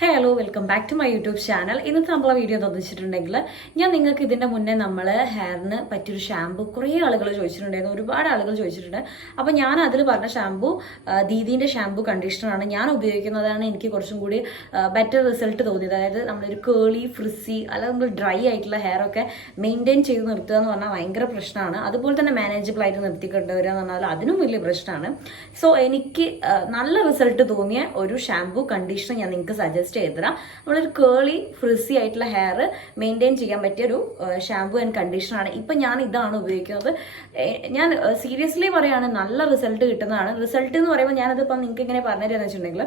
Hello welcome back to my YouTube channel. ഇന്നത്തെ നമ്മളെ video തോന്നിച്ചിട്ടുണ്ടെങ്കിൽ ഞാൻ നിങ്ങൾക്ക് ഇതിന്റെ മുന്നേ നമ്മൾ ഹെയറിന് പറ്റിയൊരു ഷാമ്പു കുറേ ആളുകൾ ചോദിച്ചിട്ടുണ്ടായിരുന്നു, ഒരുപാട് ആളുകൾ ചോദിച്ചിട്ടുണ്ട്. അപ്പോൾ ഞാൻ അതിൽ പറഞ്ഞ ഷാമ്പു ദീദീൻ്റെ ഷാമ്പു കണ്ടീഷണറാണ് ഞാൻ ഉപയോഗിക്കുന്നതാണ്. എനിക്ക് കുറച്ചും കൂടി ബെറ്റർ റിസൾട്ട് തോന്നിയത്. അതായത് നമ്മളൊരു കേളി ഫ്രിസി അല്ലെങ്കിൽ നമ്മൾ ഡ്രൈ ആയിട്ടുള്ള ഹെയർ ഒക്കെ മെയിൻറ്റെയിൻ ചെയ്ത് നിർത്തുക എന്ന് പറഞ്ഞാൽ ഭയങ്കര പ്രശ്നമാണ്. അതുപോലെ തന്നെ മാനേജബിൾ ആയിട്ട് നിർത്തിക്കൊണ്ടുവരിക എന്ന് പറഞ്ഞാൽ അതിനും വലിയ പ്രശ്നമാണ്. സോ എനിക്ക് നല്ല റിസൾട്ട് തോന്നിയ ഒരു ഷാമ്പു കണ്ടീഷണർ ഞാൻ നിങ്ങൾക്ക് സജസ്റ്റ് ചെയ്തുതരാം. നമ്മളൊരു കേളി ഫ്രിസി ആയിട്ടുള്ള ഹെയർ മെയിൻറ്റെയിൻ ചെയ്യാൻ പറ്റിയ ഒരു ഷാമ്പു ആൻഡ് കണ്ടീഷണറാണ്. ഇപ്പം ഞാൻ ഇതാണ് ഉപയോഗിക്കുന്നത്. ഞാൻ സീരിയസ്ലി പറയുകയാണ്, നല്ല റിസൾട്ട് കിട്ടുന്നതാണ്. റിസൾട്ട് എന്ന് പറയുമ്പോൾ ഞാനതിപ്പം നിങ്ങൾക്ക് ഇങ്ങനെ പറഞ്ഞുതരാന്ന് വെച്ചിട്ടുണ്ടെങ്കിൽ,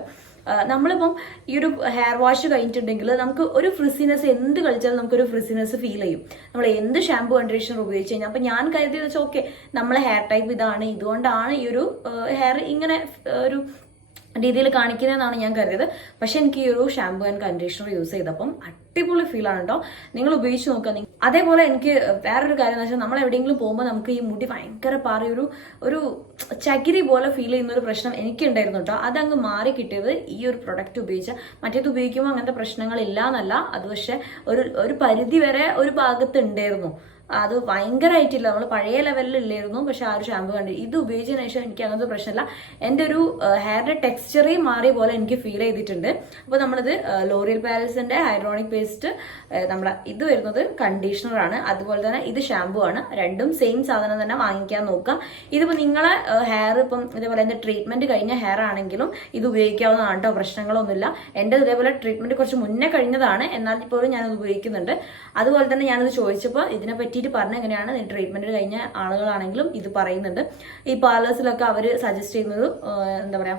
നമ്മളിപ്പം ഈ ഒരു ഹെയർ വാഷ് കഴിഞ്ഞിട്ടുണ്ടെങ്കിൽ നമുക്ക് ഒരു ഫ്രിസിനെസ് എന്ത് കളിച്ചാലും നമുക്കൊരു ഫ്രിസിനെസ് ഫീൽ ചെയ്യും. നമ്മൾ എന്ത് ഷാമ്പു കണ്ടീഷണർ ഉപയോഗിച്ച് കഴിഞ്ഞാൽ. അപ്പം ഞാൻ കരുതിയെന്ന് വെച്ചാൽ ഓക്കെ, നമ്മളെ ഹെയർ ടൈപ്പ് ഇതാണ്, ഇതുകൊണ്ടാണ് ഈ ഒരു ഹെയർ ഇങ്ങനെ ഒരു രീതിയിൽ കാണിക്കുന്നതെന്നാണ് ഞാൻ കരുതിയത്. പക്ഷെ എനിക്ക് ഈ ഒരു ഷാമ്പു ആൻഡ് കണ്ടീഷണർ യൂസ് ചെയ്തപ്പം അടിപൊളി ഫീലാണ് കേട്ടോ. നിങ്ങൾ ഉപയോഗിച്ച് നോക്കുക. അതേപോലെ എനിക്ക് വേറൊരു കാര്യം എന്ന് വെച്ചാൽ, നമ്മൾ എവിടെയെങ്കിലും പോകുമ്പോൾ നമുക്ക് ഈ മുടി ഭയങ്കര പാറി ഒരു ചകിരി പോലെ ഫീൽ ചെയ്യുന്ന ഒരു പ്രശ്നം എനിക്കുണ്ടായിരുന്നു കേട്ടോ. അതങ്ങ് മാറി കിട്ടിയത് ഈ ഒരു പ്രൊഡക്റ്റ് ഉപയോഗിച്ചാൽ. മറ്റേത് ഉപയോഗിക്കുമ്പോൾ അങ്ങനത്തെ പ്രശ്നങ്ങളില്ല എന്നല്ല, അത് പക്ഷെ ഒരു പരിധി വരെ ഒരു ഭാഗത്ത് ഉണ്ടായിരുന്നു. അത് ഭയങ്കരമായിട്ടില്ല, നമ്മൾ പഴയ ലെവലിൽ ഇല്ലായിരുന്നു. പക്ഷെ ആ ഒരു ഷാമ്പു കണ്ടി ഇത് ഉപയോഗിച്ചതിന് ശേഷം എനിക്ക് അങ്ങനത്തെ പ്രശ്നമില്ല. എൻ്റെ ഒരു ഹെയറിന്റെ ടെക്സ്ചറേ മാറിയ പോലെ എനിക്ക് ഫീൽ ചെയ്തിട്ടുണ്ട്. അപ്പോൾ നമ്മളിത് ലോറിയൽ പാരീസിന്റെ ഹൈഡ്രോണിക് പേസ്റ്റ്, നമ്മളെ ഇത് വരുന്നത് കണ്ടീഷണറാണ്, അതുപോലെ തന്നെ ഇത് ഷാമ്പു ആണ്. രണ്ടും സെയിം സാധനം തന്നെ വാങ്ങിക്കാൻ നോക്കാം. ഇതിപ്പോൾ നിങ്ങളെ ഹെയർ ഇപ്പം ഇതേപോലെ എൻ്റെ ട്രീറ്റ്മെന്റ് കഴിഞ്ഞ ഹെയർ ആണെങ്കിലും ഇത് ഉപയോഗിക്കാവുന്നതാണ് കേട്ടോ, പ്രശ്നങ്ങളൊന്നുമില്ല. എൻ്റെ ഇതേപോലെ ട്രീറ്റ്മെന്റ് കുറച്ച് മുന്നേ കഴിഞ്ഞതാണ്, എന്നാൽ ഇപ്പോഴും ഞാനത് ഉപയോഗിക്കുന്നുണ്ട്. അതുപോലെ തന്നെ ഞാനത് ചോദിച്ചപ്പോൾ ഇതിനെപ്പറ്റി പറഞ്ഞ എങ്ങനെയാണ് ട്രീറ്റ്മെന്റ് കഴിഞ്ഞ ആളുകളാണെങ്കിലും ഇത് പറയുന്നുണ്ട്. ഈ പാർലേഴ്സിലൊക്കെ അവർ സജസ്റ്റ് ചെയ്യുന്നത് എന്താ പറയാ,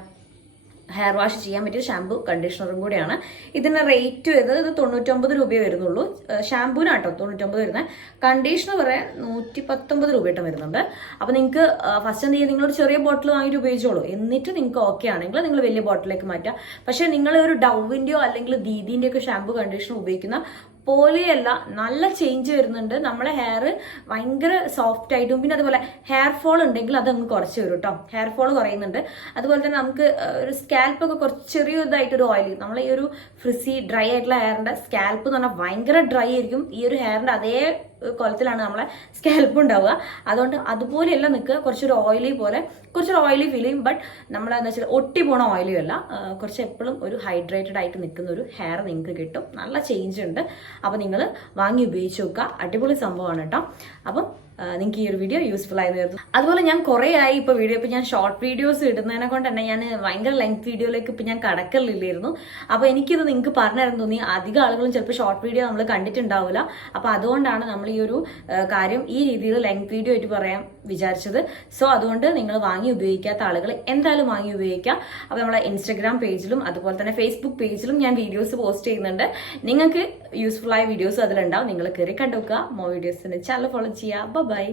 ഹെയർ വാഷ് ചെയ്യാൻ പറ്റിയ ഷാമ്പു കണ്ടീഷണറും കൂടിയാണ്. ഇതിന്റെ റേറ്റ് വരുന്നത് ഇത് 99 രൂപയെ വരുന്നുള്ളൂ. ഷാമ്പൂനാട്ടോ 99 വരുന്നത്. കണ്ടീഷണർ വരെ 119 രൂപയായിട്ടും വരുന്നുണ്ട്. അപ്പൊ നിങ്ങൾക്ക് ഫസ്റ്റ് എന്ത് ചെയ്യുക, നിങ്ങളൊരു ചെറിയ ബോട്ടിൽ വാങ്ങിയിട്ട് ഉപയോഗിച്ചോളൂ. എന്നിട്ട് നിങ്ങൾക്ക് ഓക്കെ ആണെങ്കിൽ നിങ്ങൾ വലിയ ബോട്ടിലേക്ക് മാറ്റാം. പക്ഷെ നിങ്ങൾ ഒരു ഡവിന്റെയോ അല്ലെങ്കിൽ ദീദിന്റെയോ ഒക്കെ ഷാമ്പു കണ്ടീഷണർ ഉപയോഗിക്കുന്ന പോലെയല്ല, നല്ല ചേഞ്ച് വരുന്നുണ്ട്. നമ്മളെ ഹെയർ ഭയങ്കര സോഫ്റ്റ് ആയിട്ടും, പിന്നെ അതുപോലെ ഹെയർ ഫോൾ ഉണ്ടെങ്കിൽ അതങ്ങ് കുറച്ച് വരും കേട്ടോ. ഹെയർ ഫോൾ കുറയുന്നുണ്ട്. അതുപോലെ തന്നെ നമുക്ക് ഒരു സ്കാൽപ്പൊക്കെ കുറച്ച് ചെറിയതായിട്ടൊരു ഓയിലി, നമ്മൾ ഈ ഒരു ഫ്രിസി ഡ്രൈ ആയിട്ടുള്ള ഹെയറിന്റെ സ്കാൽപ്പ് എന്ന് പറഞ്ഞാൽ ഭയങ്കര ഡ്രൈ ആയിരിക്കും. ഈ ഒരു ഹെയറിന്റെ അതേ കൊലത്തിലാണ് നമ്മളെ സ്കാൽപ്പ് ഉണ്ടാവുക. അതുകൊണ്ട് അതുപോലെയല്ല നിൽക്കുക, കുറച്ചൊരു ഓയിലി പോലെ, കുറച്ചൊരു ഓയിലി ഫീൽ ചെയ്യും. ബട്ട് നമ്മളെന്താ വെച്ചാൽ ഒട്ടി പോണ ഓയിലും അല്ല, കുറച്ച് എപ്പോഴും ഒരു ഹൈഡ്രേറ്റഡ് ആയിട്ട് നിൽക്കുന്ന ഒരു ഹെയർ നിങ്ങൾക്ക് കിട്ടും. നല്ല ചേഞ്ച് ഉണ്ട്. അപ്പം നിങ്ങൾ വാങ്ങി ഉപയോഗിച്ച് നോക്കുക, അടിപൊളി സംഭവമാണ് കേട്ടോ. അപ്പം നിങ്ങൾക്ക് ഈ ഒരു വീഡിയോ യൂസ്ഫുൾ ആയി വരുന്നു. അതുപോലെ ഞാൻ കുറേ ആയി ഇപ്പോൾ വീഡിയോ, ഇപ്പം ഞാൻ ഷോർട്ട് വീഡിയോസ് ഇടുന്നതിനെ കൊണ്ട് തന്നെ ഞാൻ ഭയങ്കര ലെങ്ത് വീഡിയോയിലേക്ക് ഇപ്പം ഞാൻ കടക്കലില്ലായിരുന്നു. അപ്പോൾ എനിക്കിത് നിങ്ങൾക്ക് പറഞ്ഞു തരാൻ തോന്നി. അധികം ആളുകളും ചിലപ്പോൾ ഷോർട്ട് വീഡിയോ നമ്മൾ കണ്ടിട്ടുണ്ടാവില്ല. അപ്പോൾ അതുകൊണ്ടാണ് നമ്മൾ ഈ ഒരു കാര്യം ഈ രീതിയിൽ ലെങ്ത് വീഡിയോ ആയിട്ട് പറയാൻ വിചാരിച്ചത്. സോ അതുകൊണ്ട് നിങ്ങൾ വാങ്ങി ഉപയോഗിക്കാത്ത ആളുകൾ എന്തായാലും വാങ്ങി ഉപയോഗിക്കുക. അപ്പോൾ നമ്മളെ ഇൻസ്റ്റഗ്രാം പേജിലും അതുപോലെ തന്നെ ഫേസ്ബുക്ക് പേജിലും ഞാൻ വീഡിയോസ് പോസ്റ്റ് ചെയ്യുന്നുണ്ട്. നിങ്ങൾക്ക് യൂസ്ഫുൾ ആയ വീഡിയോസ് അതിലുണ്ടാവും. നിങ്ങൾ കയറി കണ്ടുവെക്കുക. മോ വീഡിയോസിന് ചാനൽ ഫോളോ ചെയ്യുക. ബൈ.